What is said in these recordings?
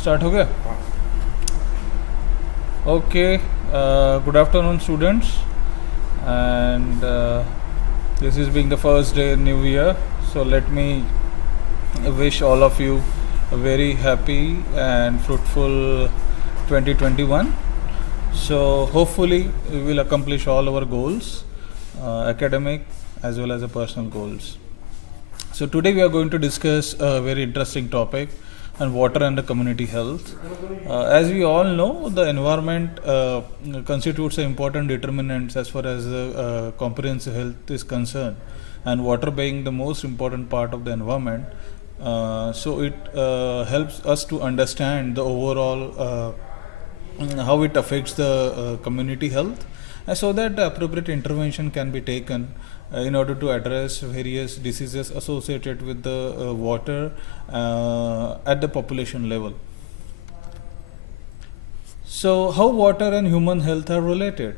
Start हो गया. Okay, good afternoon, students, and this is being the first day in new year, so let me wish all of you a very happy and fruitful 2021. So hopefully we will accomplish all our goals, academic as well as the personal goals. So today we are going to discuss a very interesting topic on water and the community health. As we all know, the environment constitutes an important determinant as far as comprehensive health is concerned, and water being the most important part of the environment. So it helps us to understand the overall how it affects the community health, so that the appropriate intervention can be taken in order to address various diseases associated with the water at the population level. So, how water and human health are related?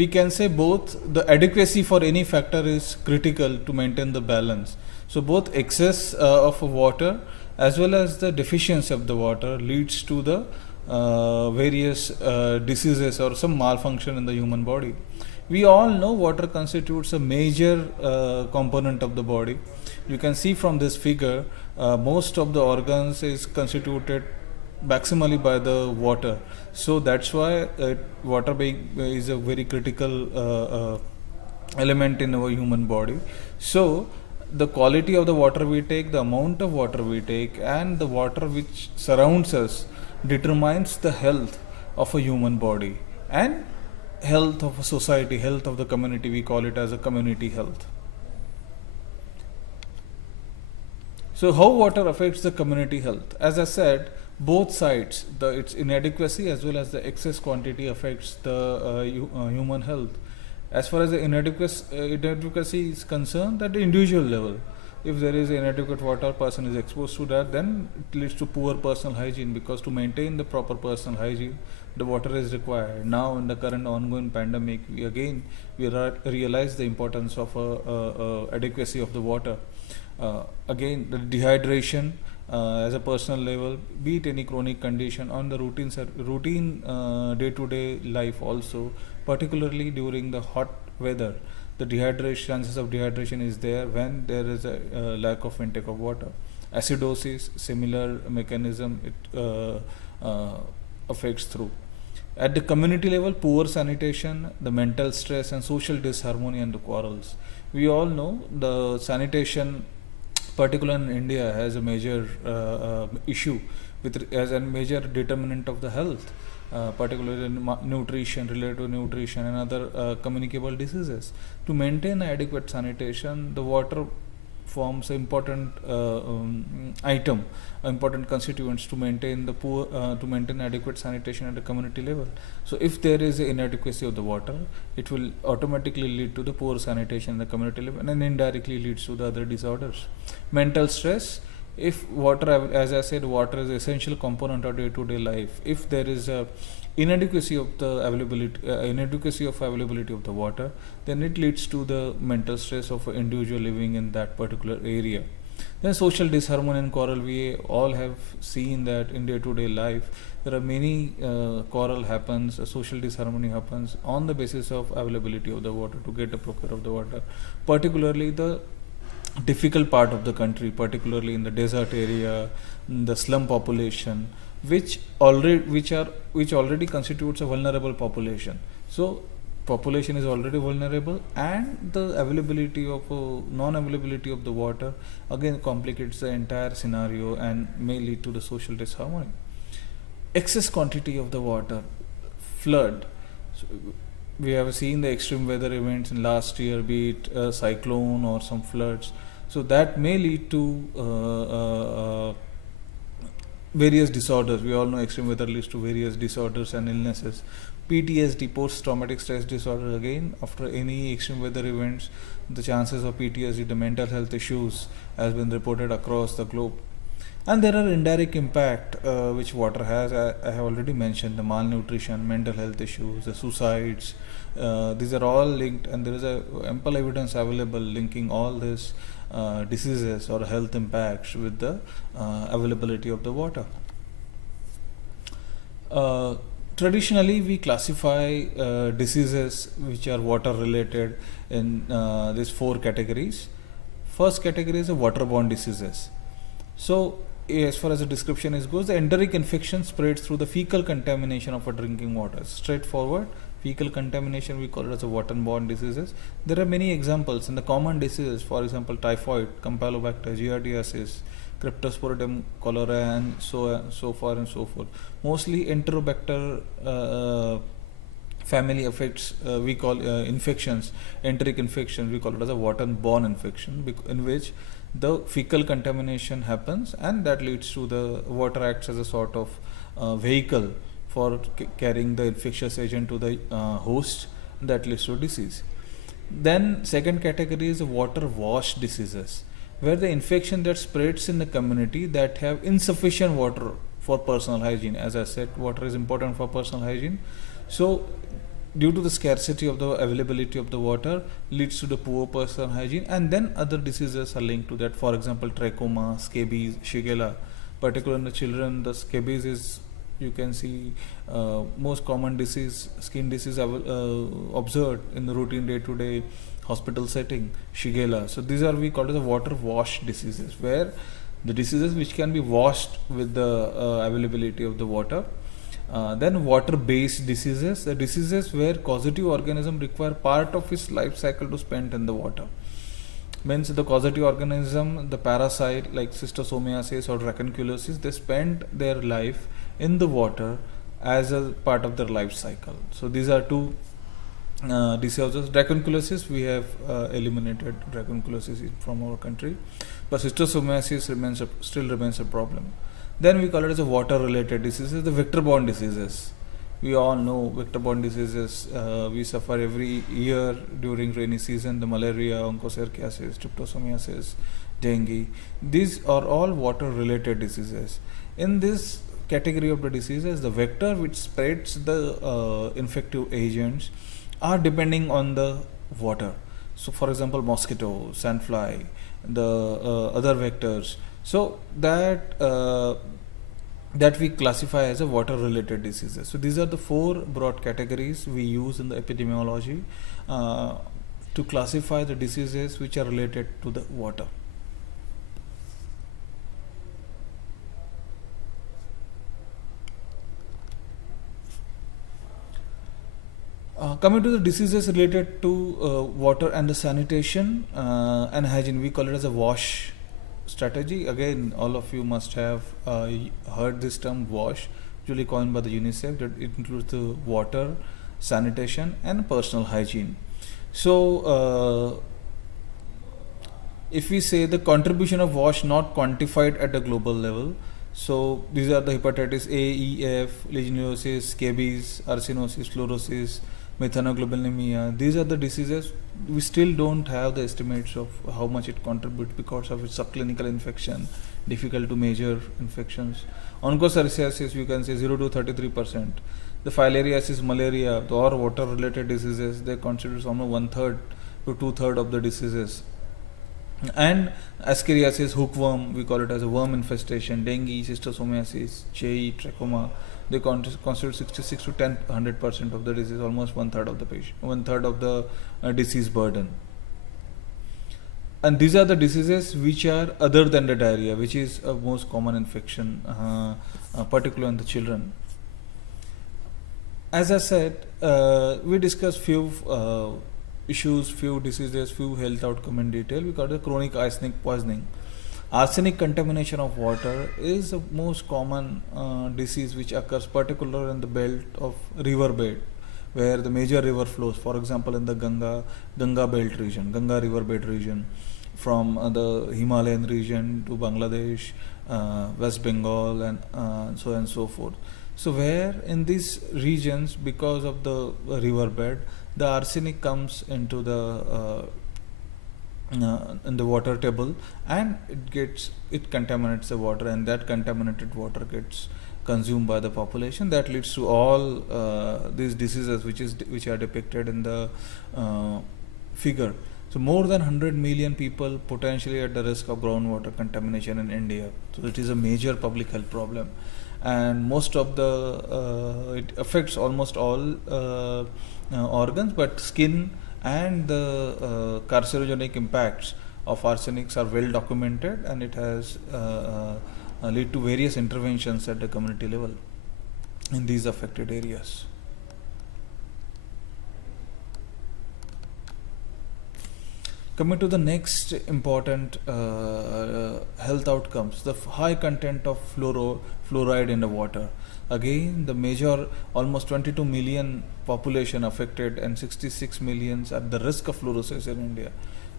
We can say both the adequacy for any factor is critical to maintain the balance. So, both excess of water as well as the deficiency of the water leads to the various diseases or some malfunction in the human body. We all know water constitutes a major component of the body. You can see from this figure, most of the organs is constituted maximally by the water. So that's why water is a very critical element in our human body. So the quality of the water we take, the amount of water we take, and the water which surrounds us determines the health of a human body and health of a society, health of the community. We call it as a community health. So how water affects the community health? As I said, both sides, its inadequacy as well as the excess quantity affects the human health. As far as the inadequacy is concerned, at the individual level, if there is inadequate water, person is exposed to that, then it leads to poor personal hygiene, because to maintain the proper personal hygiene, the water is required. Now in the current ongoing pandemic, we realize the importance of adequacy of the water. Again, the dehydration as a personal level, be it any chronic condition, on the routine day-to-day life also, particularly during the hot weather, the chances of dehydration is there when there is a lack of intake of water. Acidosis, similar mechanism it affects through. At the community level, poor sanitation, the mental stress and social disharmony and the quarrels. We all know the sanitation, particularly in India, has a major issue as a major determinant of the health, particularly nutrition, related to nutrition and other communicable diseases. To maintain adequate sanitation, the water forms an important item, important constituents to maintain to maintain adequate sanitation at the community level. So if there is an inadequacy of the water, it will automatically lead to the poor sanitation at the community level and indirectly leads to the other disorders. Mental stress. If water, as I said, water is an essential component of day-to-day life. If there is a inadequacy of availability of the water, then it leads to the mental stress of an individual living in that particular area. Then social disharmony and quarrel. We all have seen that in day-to-day life there are many quarrel happens, social disharmony happens on the basis of availability of the water, to get a procure of the water, particularly the difficult part of the country, particularly in the desert area, the slum population, which already constitutes a vulnerable population. So population is already vulnerable, and the non-availability of the water again complicates the entire scenario and may lead to the social disharmony. Excess quantity of the water, flood. So we have seen the extreme weather events in last year, be it a cyclone or some floods. So that may lead to various disorders. We all know extreme weather leads to various disorders and illnesses. PTSD, post-traumatic stress disorder, again after any extreme weather events, the chances of PTSD, the mental health issues, has been reported across the globe. And there are indirect impact which water has. I have already mentioned the malnutrition, mental health issues, the suicides. These are all linked, and there is ample evidence available linking all this diseases or health impacts with the availability of the water. Uh, Traditionally, we classify diseases which are water related in these four categories. First category is the waterborne diseases. So, as far as the description is goes, the enteric infection spreads through the fecal contamination of a drinking water. Straightforward, fecal contamination we call it as a waterborne diseases. There are many examples in the common diseases, for example, typhoid, Campylobacter, giardiasis, Cryptosporidium cholera, and so far and so forth. Mostly Enterobacter family affects, we call infections, enteric infections, we call it as a waterborne infection, in which the fecal contamination happens, and that leads to the water acts as a sort of vehicle for carrying the infectious agent to the host, that leads to disease. Then second category is water washed diseases, where the infection that spreads in the community that have insufficient water for personal hygiene. As I said, water is important for personal hygiene. So due to the scarcity of the availability of the water leads to the poor personal hygiene, and then other diseases are linked to that. For example, trachoma, scabies, shigella. Particularly in the children, the scabies is, you can see, most common disease, skin disease observed in the routine day-to-day hospital setting, shigella. So these are we call it the water wash diseases, where the diseases which can be washed with the availability of the water. Then water-based diseases, the diseases where causative organism require part of its life cycle to spend in the water. Means the causative organism, the parasite like schistosomiasis or dracunculosis, they spend their life in the water as a part of their life cycle. So these are two diseases. Dracunculosis, we have eliminated dracunculosis from our country, but schistosomiasis still remains a problem. Then we call it as a water-related diseases, the vector-borne diseases. We all know vector-borne diseases we suffer every year during rainy season: the malaria, onchocerciasis, tryptosomiasis, dengue. These are all water-related diseases. In this category of the diseases, the vector which spreads the infective agents are depending on the water. So, for example, mosquito, sandfly, the other vectors. So that we classify as a water related diseases. So these are the four broad categories we use in the epidemiology to classify the diseases which are related to the water. Coming to the diseases related to water and the sanitation and hygiene, we call it as a WASH strategy. Again, all of you must have heard this term WASH, usually coined by the UNICEF, that it includes the water, sanitation and personal hygiene. So if we say the contribution of WASH not quantified at the global level, so these are the hepatitis A, E, F, legionellosis, scabies, arsinosis, fluorosis, methanoglobulinemia. These are the diseases we still don't have the estimates of how much it contributes because of its subclinical infection, difficult to measure infections. Onchocerciasis, you can say 0 to 33%. The filariasis, malaria, or water related diseases, they constitute almost 1/3 to 2/3 of the diseases. And Ascariasis, hookworm, we call it as a worm infestation, dengue, schistosomiasis, JE, trachoma, they constitute 66 to 100% of the disease, almost 1/3 of the patient, 1/3 of the disease burden. And these are the diseases which are other than the diarrhea, which is a most common infection, particularly in the children. As I said, we discussed few issues, few diseases, few health outcome in detail. We call it chronic arsenic poisoning. Arsenic contamination of water is the most common disease which occurs particularly in the belt of river bed, where the major river flows. For example, in the Ganga belt region, Ganga river bed region, from the Himalayan region to Bangladesh, West Bengal, and so on and so forth. So where in these regions, because of the river bed, the arsenic comes into the in the water table, and it contaminates the water, and that contaminated water gets consumed by the population. That leads to all these diseases which are depicted in the figure. So more than 100 million people potentially at the risk of groundwater contamination in India. So it is a major public health problem, and most of the it affects almost all organs, but skin and the carcinogenic impacts of arsenics are well documented, and it has lead to various interventions at the community level in these affected areas. Coming to the next important health outcomes, the high content of fluoride in the water. Again, the major, almost 22 million population affected and 66 millions at the risk of fluorosis in India.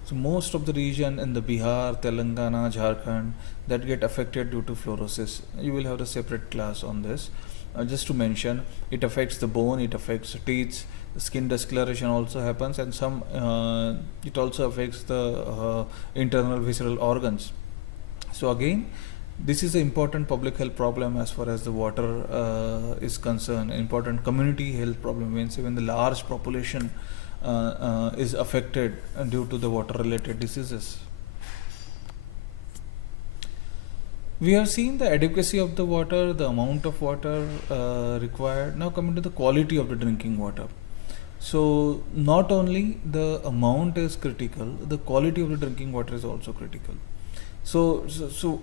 So most of the region in the Bihar, Telangana, Jharkhand that get affected due to fluorosis. You will have a separate class on this. Just to mention, it affects the bone, it affects teeth, skin discoloration also happens, and some it also affects the internal visceral organs. So again, this is an important public health problem as far as the water is concerned. Important community health problem means even the large population is affected due to the water related diseases. We have seen the adequacy of the water, the amount of water required. Now coming to the quality of the drinking water. So not only the amount is critical, the quality of the drinking water is also critical. So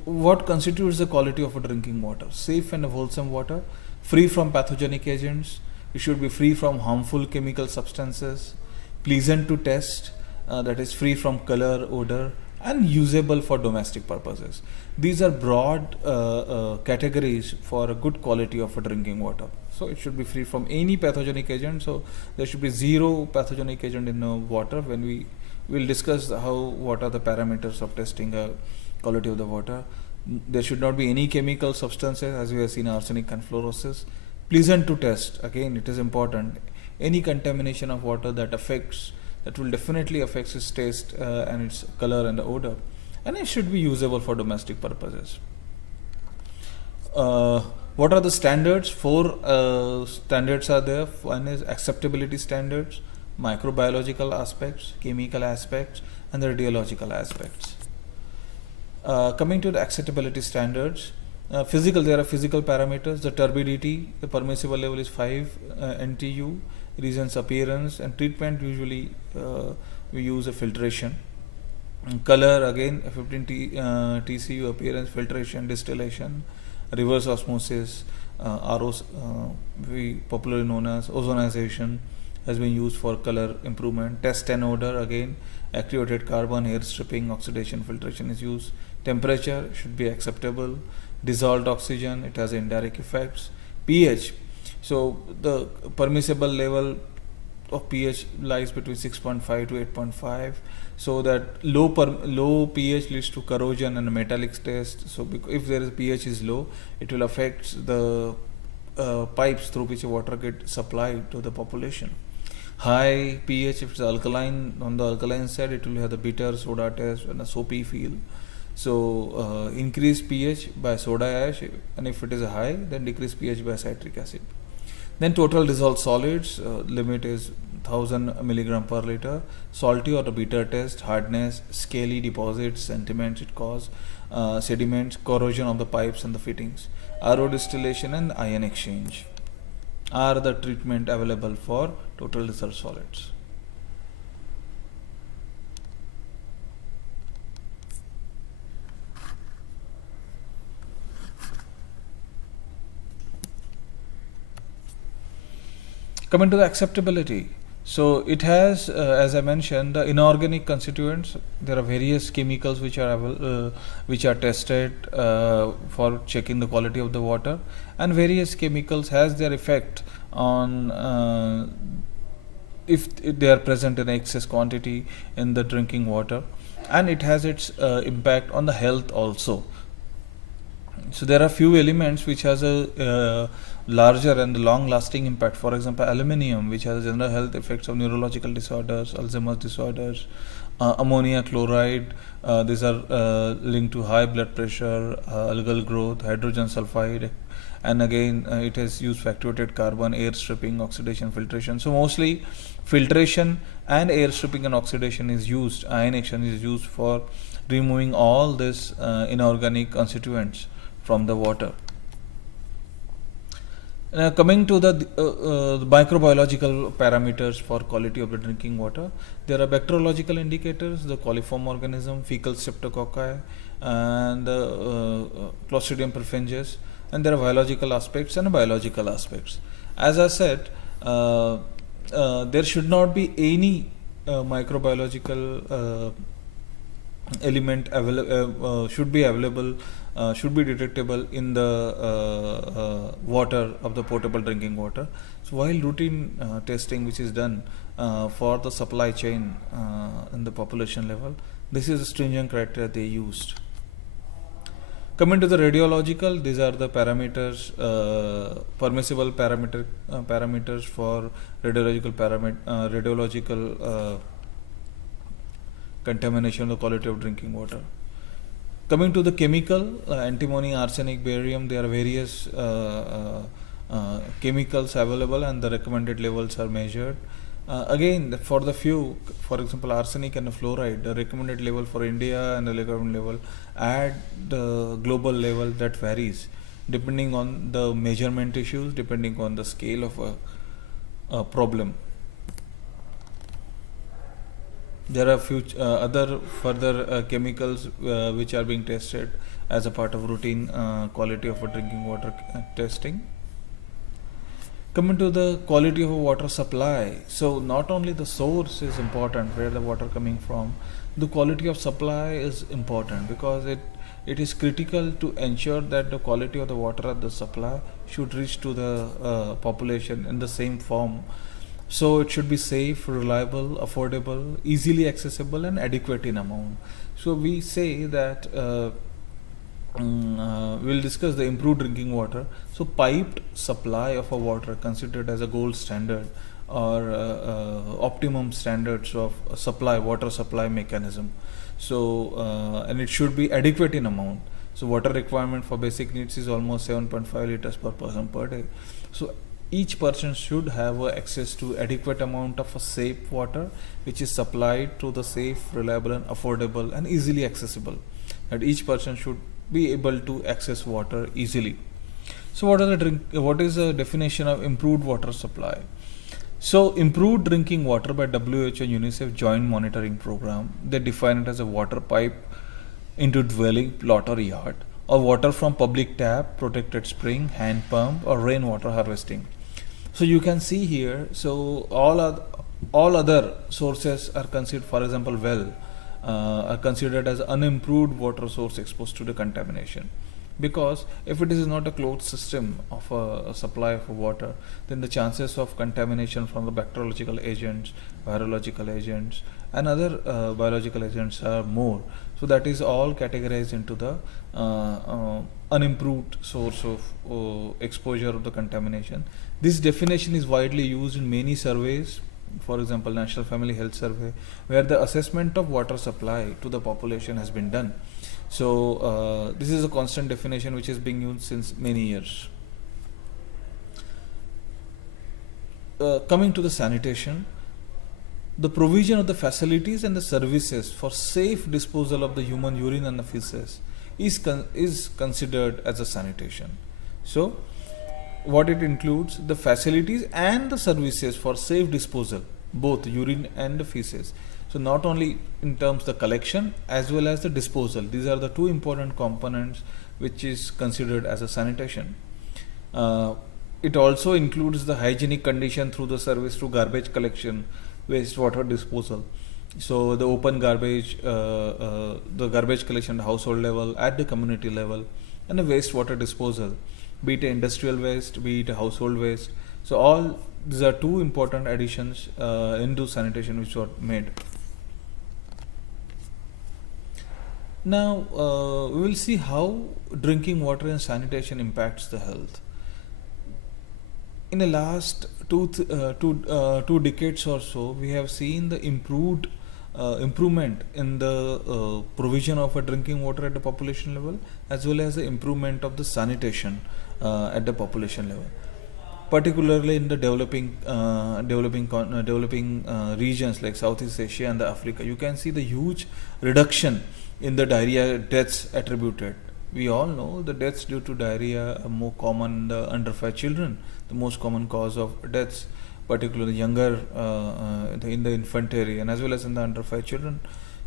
what constitutes the quality of a drinking water? Safe and wholesome water, free from pathogenic agents. It should be free from harmful chemical substances, pleasant to taste, that is free from color, odor, and usable for domestic purposes. These are broad categories for a good quality of a drinking water. So it should be free from any pathogenic agent. So there should be zero pathogenic agent in the water. When we will discuss what are the parameters of testing quality of the water. There should not be any chemical substances, as we have seen arsenic and fluorosis. Pleasant to test. Again, it is important. Any contamination of water that will definitely affect its taste and its color and the odor, and it should be usable for domestic purposes. What are the standards? Four standards are there. One is acceptability standards, microbiological aspects, chemical aspects, and the radiological aspects. Coming to the acceptability standards, there are physical parameters. The turbidity, the permissible level is 5 NTU. Reasons appearance and treatment, usually we use a filtration. Color, again 15 TCU, appearance, filtration, distillation, reverse osmosis, ROs, we popularly known as ozonization, has been used for color improvement. Test and odor, again activated carbon, air stripping, oxidation, filtration is used. Temperature should be acceptable. Dissolved oxygen, it has indirect effects. pH, so the permissible level of pH lies between 6.5 to 8.5. So that low pH leads to corrosion and a metallic taste. So if there is pH is low, it will affect the pipes through which water gets supplied to the population. High pH, if it's alkaline, on the alkaline side, it will have the bitter soda taste and a soapy feel. So increase pH by soda ash, and if it is high, then decrease pH by citric acid. Then total dissolved solids, limit is 1000 milligram per liter. Salty or the bitter taste, hardness, scaly deposits, sentiments it cause, sediments, corrosion of the pipes and the fittings. RO distillation and ion exchange are the treatment available for total dissolved solids. Coming to the acceptability, so it has, as I mentioned, the inorganic constituents. There are various chemicals which are tested for checking the quality of the water, and various chemicals has their effect on if they are present in excess quantity in the drinking water, and it has its impact on the health also. So there are few elements which has a larger and long lasting impact. For example, aluminium, which has general health effects of neurological disorders, Alzheimer's disorders. Ammonia chloride, these are linked to high blood pressure, algal growth. Hydrogen sulfide and again it has used for activated carbon, air stripping, oxidation, filtration. So mostly filtration and air stripping and oxidation is used, ionization is used for removing all this inorganic constituents from the water. Coming to the microbiological parameters for quality of the drinking water, there are bacteriological indicators, the coliform organism, fecal streptococci, and Clostridium perfringens, and there are biological aspects and biological aspects. As I said, there should not be any microbiological element should be available, should be detectable in the water of the potable drinking water. So while routine testing which is done for the supply chain in the population level, this is the stringent criteria they used. Coming to the radiological, these are the parameters, permissible parameters for radiological contamination of the quality of drinking water. Coming to the chemical, antimony, arsenic, barium, there are various chemicals available and the recommended levels are measured. Again, for the few, for example, arsenic and fluoride, the recommended level for India and the recommended level at the global level that varies depending on the measurement issues, depending on the scale of a problem. There are few other further chemicals which are being tested as a part of routine quality of a drinking water testing. Coming to the quality of a water supply, so not only the source is important, where the water coming from, the quality of supply is important because it is critical to ensure that the quality of the water at the supply should reach to the population in the same form. So it should be safe, reliable, affordable, easily accessible, and adequate in amount. So we say that we'll discuss the improved drinking water. So piped supply of a water considered as a gold standard or optimum standards of supply, water supply mechanism. So and it should be adequate in amount. So water requirement for basic needs is almost 7.5 liters per person per day. So each person should have access to adequate amount of safe water which is supplied to the safe, reliable, and affordable and easily accessible. And each person should be able to access water easily. So what is the definition of improved water supply? So improved drinking water by WHO and UNICEF joint monitoring program, they define it as a water pipe into dwelling, plot or yard, or water from public tap, protected spring, hand pump, or rainwater harvesting. So you can see here, so all other sources are considered, for example, well, are considered as unimproved water source exposed to the contamination. Because if it is not a closed system of a supply of water, then the chances of contamination from the bacteriological agents, virological agents, and other biological agents are more. So that is all categorized into the unimproved source of exposure of the contamination. This definition is widely used in many surveys, for example, National Family Health Survey, where the assessment of water supply to the population has been done. So this is a constant definition which is being used since many years. Coming to the sanitation, the provision of the facilities and the services for safe disposal of the human urine and the feces is considered as a sanitation. So what it includes, the facilities and the services for safe disposal, both urine and the feces. So not only in terms of the collection as well as the disposal. These are the two important components which is considered as a sanitation. It also includes the hygienic condition through the service through garbage collection, wastewater disposal. So the open garbage, the garbage collection at household level, at the community level, and the wastewater disposal, be it industrial waste, be it household waste. So all these are two important additions into sanitation which were made. Now we will see how drinking water and sanitation impacts the health. In the last two decades or so, we have seen the improvement in the provision of a drinking water at the population level, as well as the improvement of the sanitation at the population level, particularly in the developing regions like Southeast Asia and the Africa. You can see the huge reduction in the diarrhea deaths attributed. We all know the deaths due to diarrhea are more common in the under 5 children, the most common cause of deaths, particularly younger in the infantry and as well as in the under 5 children.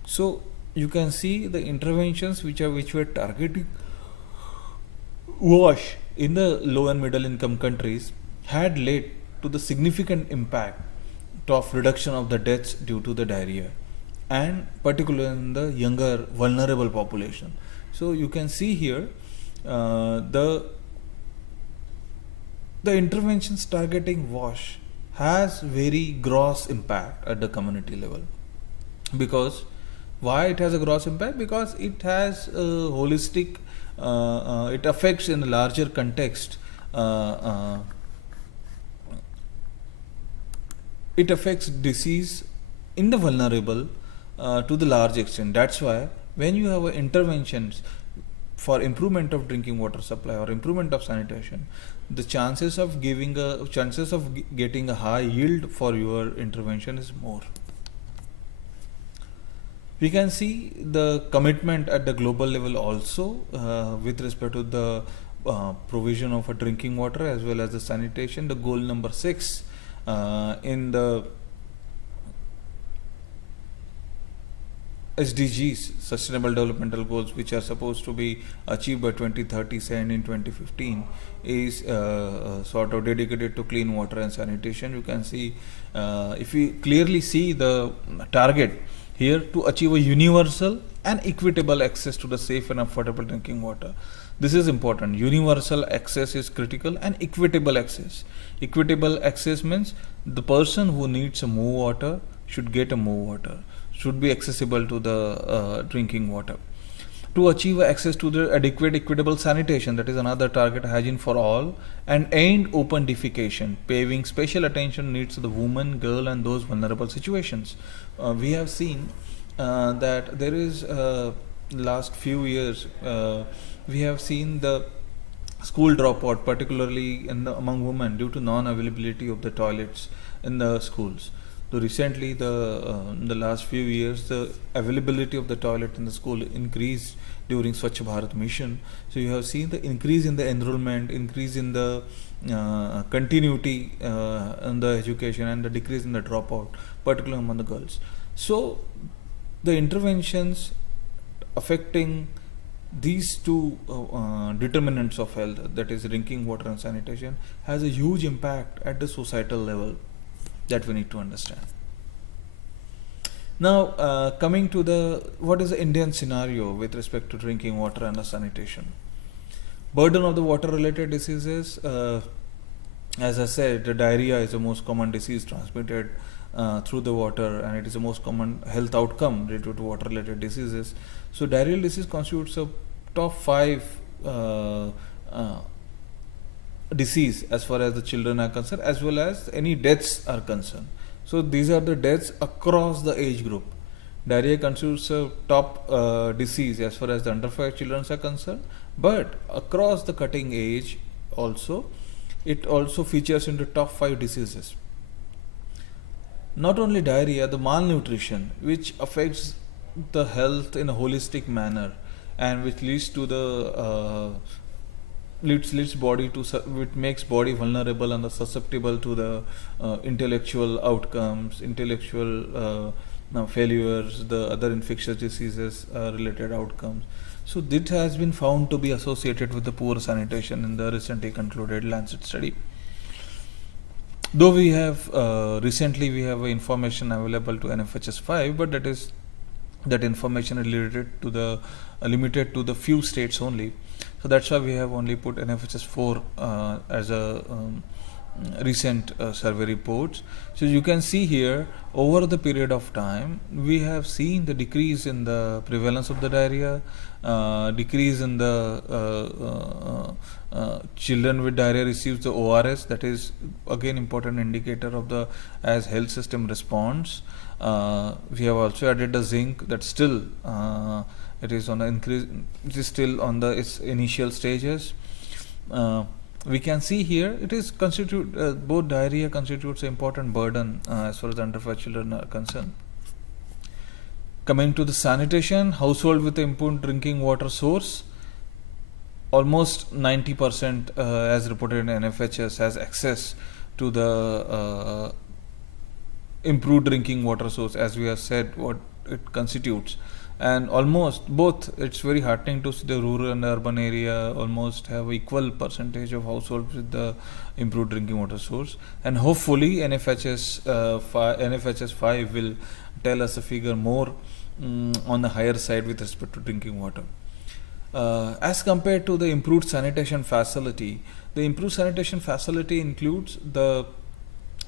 So you can see the interventions which were targeting wash in the low and middle income countries had led to the significant impact of reduction of the deaths due to the diarrhea, and particularly in the younger vulnerable population. So you can see here the interventions targeting wash has very gross impact at the community level. Because why it has a gross impact? Because it has a holistic it affects in a larger context, it affects disease in the vulnerable to the large extent. That's why when you have interventions for improvement of drinking water supply or improvement of sanitation, the chances of getting a high yield for your intervention is more. We can see the commitment at the global level also with respect to the provision of a drinking water as well as the sanitation. The goal number 6 in the SDGs, Sustainable Developmental Goals, which are supposed to be achieved by 2030 and in 2015, is sort of dedicated to clean water and sanitation. You can see, if we clearly see the target here, to achieve a universal and equitable access to the safe and affordable drinking water. This is important. Universal access is critical, and equitable access. Equitable access means the person who needs more water should get more water, should be accessible to the drinking water. To achieve access to the adequate equitable sanitation, that is another target, hygiene for all, and end open defecation, paying special attention needs to the woman, girl and those vulnerable situations. We have seen that there is last few years we have seen the school dropout, particularly among women, due to non-availability of the toilets in the schools. So recently, in the last few years, the availability of the toilet in the school increased during Swachh Bharat mission. So you have seen the increase in the enrollment, increase in the continuity in the education, and the decrease in the dropout, particularly among the girls. So the interventions affecting these two determinants of health, that is drinking water and sanitation, has a huge impact at the societal level that we need to understand. Now coming to what is the Indian scenario with respect to drinking water and sanitation. Burden of the water related diseases, as I said, the diarrhea is the most common disease transmitted through the water, and it is the most common health outcome related to water related diseases. So diarrheal disease constitutes a top 5 disease as far as the children are concerned, as well as any deaths are concerned. So these are the deaths across the age group. Diarrhea constitutes a top disease as far as the under 5 children are concerned, but across the cutting age also, it also features in the top 5 diseases. Not only diarrhea, the malnutrition, which affects the health in a holistic manner, and which leads to the leads body to which makes body vulnerable and susceptible to the intellectual outcomes, intellectual failures, the other infectious diseases related outcomes. So this has been found to be associated with the poor sanitation in the recently concluded Lancet study. Though we have recently we have information available to NFHS 5, but that information is limited to the few states only. So that's why we have only put NFHS 4 as a recent survey reports. So you can see here, over the period of time, we have seen the decrease in the prevalence of the diarrhea, decrease in the children with diarrhea receives the ORS, that is again important indicator of the as health system responds. We have also added the zinc, that still it is on the increase, it is still on its initial stages. we can see here it is constitute both diarrhea constitutes an important burden as far as underfed children are concerned. Coming to the sanitation, household with improved drinking water source, almost 90% as reported in NFHS has access to the improved drinking water source, as we have said what it constitutes. And almost both, it's very heartening to see the rural and urban area almost have equal percentage of households with the improved drinking water source. And hopefully NFHS 5 will tell us a figure more on the higher side with respect to drinking water. As compared to the improved sanitation facility, the improved sanitation facility includes the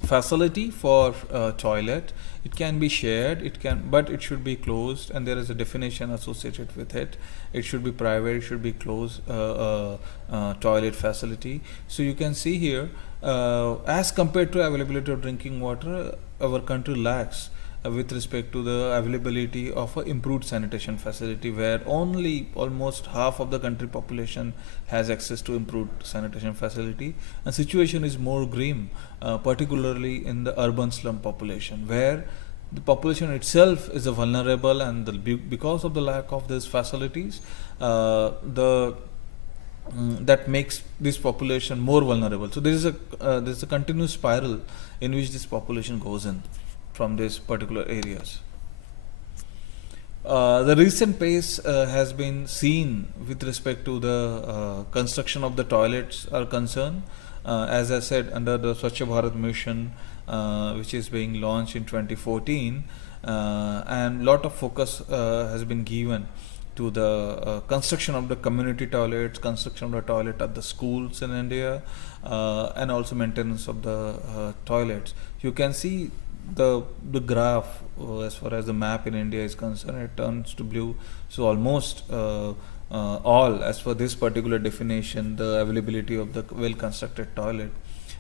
facility for toilet. It can be shared, but it should be closed, and there is a definition associated with it. It should be private, it should be closed toilet facility. So you can see here, as compared to availability of drinking water, our country lacks with respect to the availability of an improved sanitation facility, where only almost half of the country population has access to improved sanitation facility. And situation is more grim, particularly in the urban slum population, where the population itself is a vulnerable, and because of the lack of these facilities, that makes this population more vulnerable. So there is a continuous spiral in which this population goes in from these particular areas. The recent pace has been seen with respect to the construction of the toilets are concerned. As I said, under the Swachh Bharat mission, which is being launched in 2014, and lot of focus has been given to the construction of the community toilets, construction of the toilet at the schools in India, and also maintenance of the toilets. You can see the graph as far as the map in India is concerned, it turns to blue. So almost all, as for this particular definition, the availability of the well constructed toilet,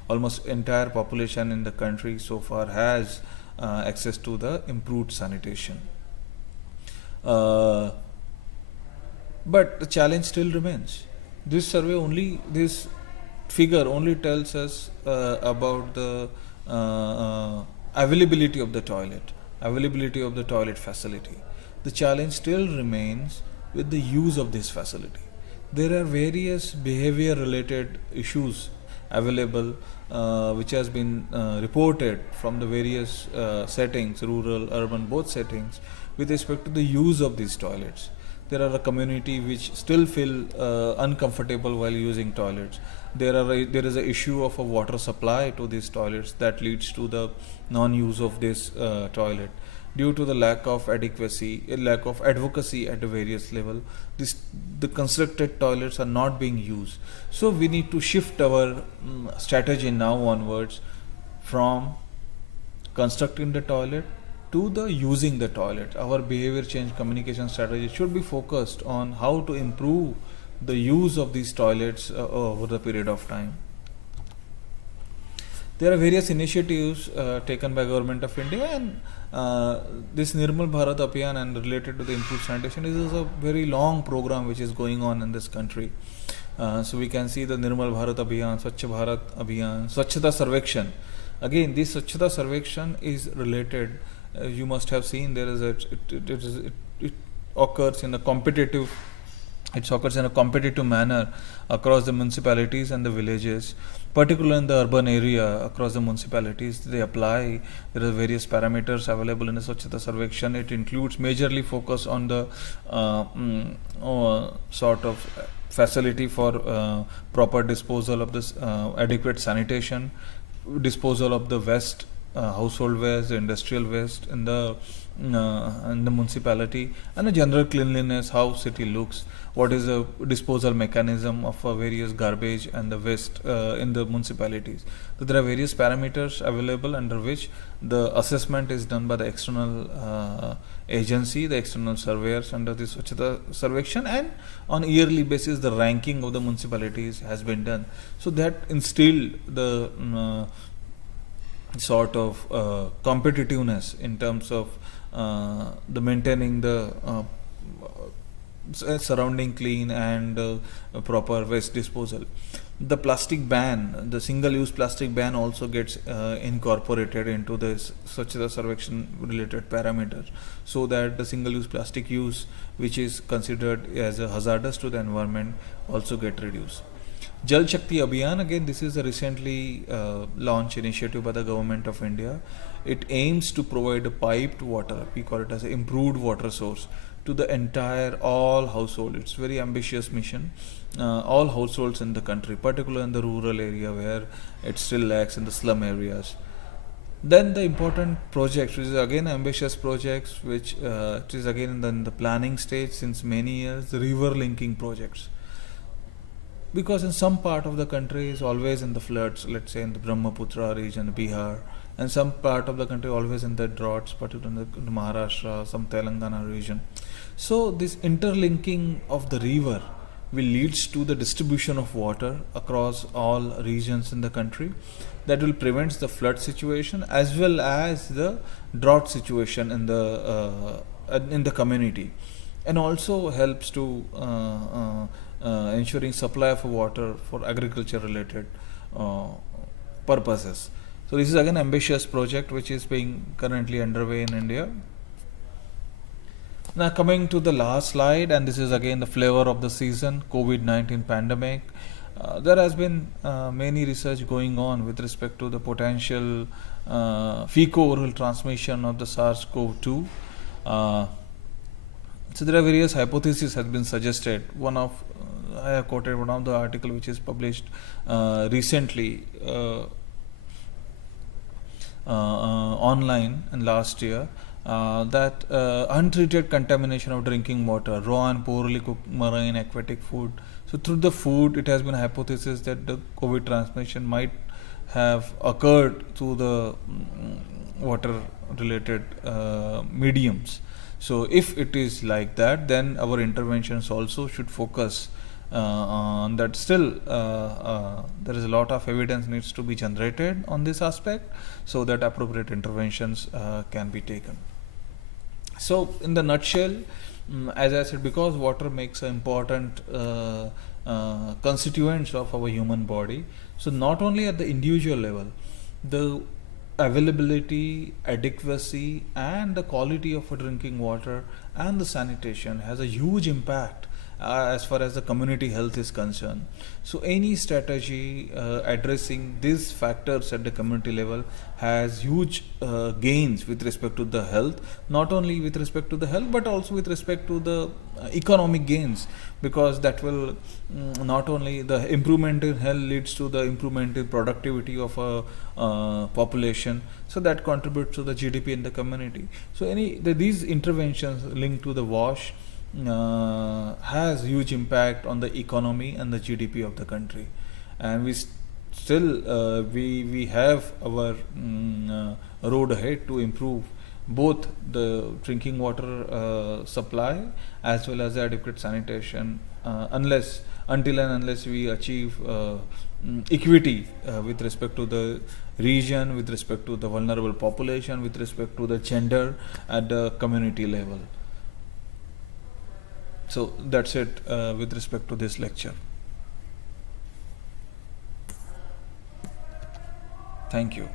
almost entire population in the country so far has access to the improved sanitation. But the challenge still remains. This figure only tells us about the availability of the toilet facility. The challenge still remains with the use of this facility. There are various behavior related issues available, which has been reported from the various settings, rural, urban, both settings, with respect to the use of these toilets. There are a community which still feel uncomfortable while using toilets. There is an issue of a water supply to these toilets that leads to the non-use of this toilet. Due to the lack of advocacy at the various level, the constructed toilets are not being used. So we need to shift our strategy now onwards from constructing the toilet to the using the toilet. Our behavior change communication strategy should be focused on how to improve the use of these toilets over the period of time. There are various initiatives taken by Government of India, and this Nirmal Bharat Abhiyan and related to the improved sanitation is a very long program which is going on in this country. So we can see the Nirmal Bharat Abhiyan, Swachh Bharat Abhiyan, Swachhata Sarvekshan. Again, this Swachhata Sarvekshan is related. You must have seen there is it occurs in a competitive manner across the municipalities and the villages, particularly in the urban area. Across the municipalities, they apply. There are various parameters available in the Swachhata Sarvekshan. It includes majorly focus on the sort of facility for proper disposal of this adequate sanitation, disposal of the waste, household waste, industrial waste in the municipality, and the general cleanliness, how city looks, what is the disposal mechanism of various garbage and the waste in the municipalities. So there are various parameters available under which the assessment is done by the external agency, the external surveyors under this Swachhata Sarvekshan, and on a yearly basis the ranking of the municipalities has been done. So that instilled the sort of competitiveness in terms of the maintaining the surrounding clean and proper waste disposal. The plastic ban, the single-use plastic ban also gets incorporated into this Swachhata Sarvekshan related parameters, so that the single-use plastic use, which is considered as a hazardous to the environment, also get reduced. Jal Shakti Abhiyan, again, this is a recently launched initiative by the government of India. It aims to provide a piped water, we call it as an improved water source, to the entire all household. It's very ambitious mission. All households in the country, particularly in the rural area where it still lacks in the slum areas. Then the important projects, which is again ambitious projects, which it is again in the planning stage since many years, the river linking projects. Because in some part of the country is always in the floods, let's say in the Brahmaputra region, Bihar, and some part of the country always in the droughts, particularly in the Maharashtra, some Telangana region. So this interlinking of the river will leads to the distribution of water across all regions in the country. That will prevent the flood situation as well as the drought situation in the community, and also helps to ensuring supply of water for agriculture related purposes. So this is again ambitious project which is being currently underway in India. Now coming to the last slide, and this is again the flavor of the season, COVID-19 pandemic. There has been many research going on with respect to the potential fecal-oral transmission of the SARS-CoV-2. So there are various hypotheses have been suggested. I have quoted one of the article which is published recently online in last year, that untreated contamination of drinking water, raw and poorly cooked marine aquatic food. So through the food, it has been hypothesis that the COVID transmission might have occurred through the water related mediums. So if it is like that, then our interventions also should focus on that. Still there is a lot of evidence needs to be generated on this aspect, so that appropriate interventions can be taken. So in the nutshell, as I said, because water makes an important constituents of our human body, so not only at the individual level, the availability, adequacy and the quality of drinking water and the sanitation has a huge impact as far as the community health is concerned. So any strategy addressing these factors at the community level has huge gains with respect to the health, not only with respect to the health but also with respect to the economic gains, because that will not only the improvement in health leads to the improvement in productivity of a population, so that contributes to the GDP in the community. So these interventions linked to the WASH has huge impact on the economy and the GDP of the country, and we have our road ahead to improve both the drinking water supply as well as the adequate sanitation, until and unless we achieve equity with respect to the region, with respect to the vulnerable population, with respect to the gender at the community level. So that's it with respect to this lecture. Thank you.